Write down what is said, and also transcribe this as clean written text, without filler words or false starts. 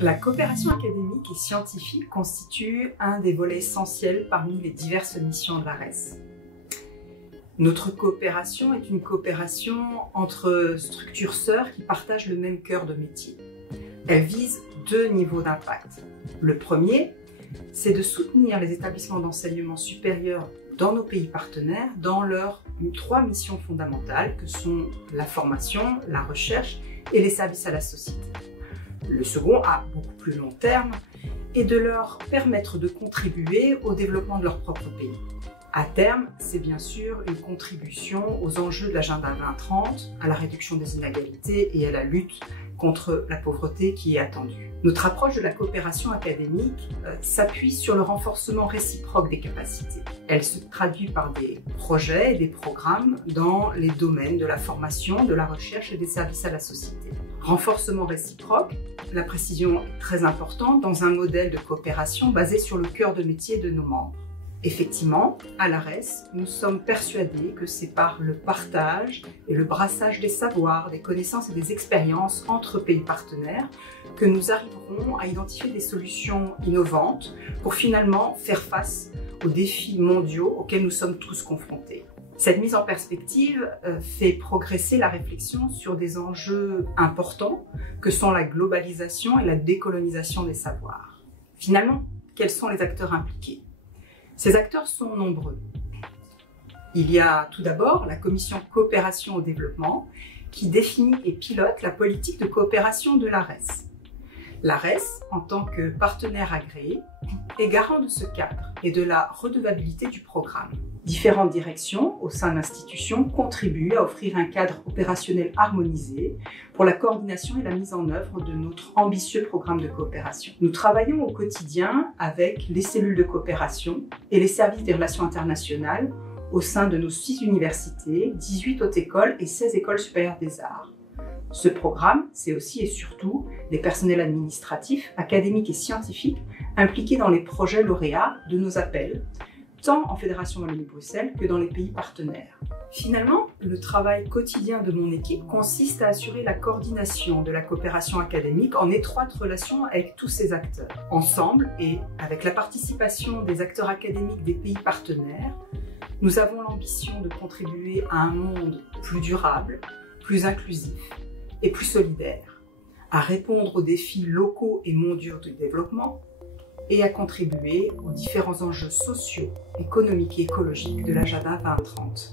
La coopération académique et scientifique constitue un des volets essentiels parmi les diverses missions de l'ARES. Notre coopération est une coopération entre structures sœurs qui partagent le même cœur de métier. Elle vise deux niveaux d'impact. Le premier, c'est de soutenir les établissements d'enseignement supérieur dans nos pays partenaires dans leurs trois missions fondamentales que sont la formation, la recherche et les services à la société. Le second, à beaucoup plus long terme, est de leur permettre de contribuer au développement de leur propre pays. À terme, c'est bien sûr une contribution aux enjeux de l'agenda 2030, à la réduction des inégalités et à la lutte contre la pauvreté qui est attendue. Notre approche de la coopération académique s'appuie sur le renforcement réciproque des capacités. Elle se traduit par des projets et des programmes dans les domaines de la formation, de la recherche et des services à la société. Renforcement réciproque, la précision est très importante dans un modèle de coopération basé sur le cœur de métier de nos membres. Effectivement, à l'ARES, nous sommes persuadés que c'est par le partage et le brassage des savoirs, des connaissances et des expériences entre pays partenaires que nous arriverons à identifier des solutions innovantes pour finalement faire face aux défis mondiaux auxquels nous sommes tous confrontés. Cette mise en perspective fait progresser la réflexion sur des enjeux importants que sont la globalisation et la décolonisation des savoirs. Finalement, quels sont les acteurs impliqués ? Ces acteurs sont nombreux. Il y a tout d'abord la Commission Coopération au Développement qui définit et pilote la politique de coopération de l'ARES. L'ARES, en tant que partenaire agréé, est garant de ce cadre et de la redevabilité du programme. Différentes directions au sein de l'institution contribuent à offrir un cadre opérationnel harmonisé pour la coordination et la mise en œuvre de notre ambitieux programme de coopération. Nous travaillons au quotidien avec les cellules de coopération et les services des relations internationales au sein de nos 6 universités, 18 hautes écoles et 16 écoles supérieures des arts. Ce programme, c'est aussi et surtout des personnels administratifs, académiques et scientifiques impliqués dans les projets lauréats de nos appels, tant en Fédération Wallonie-Bruxelles que dans les pays partenaires. Finalement, le travail quotidien de mon équipe consiste à assurer la coordination de la coopération académique en étroite relation avec tous ces acteurs. Ensemble et avec la participation des acteurs académiques des pays partenaires, nous avons l'ambition de contribuer à un monde plus durable, plus inclusif et plus solidaire, à répondre aux défis locaux et mondiaux du développement et à contribuer aux différents enjeux sociaux, économiques et écologiques de l'agenda 2030.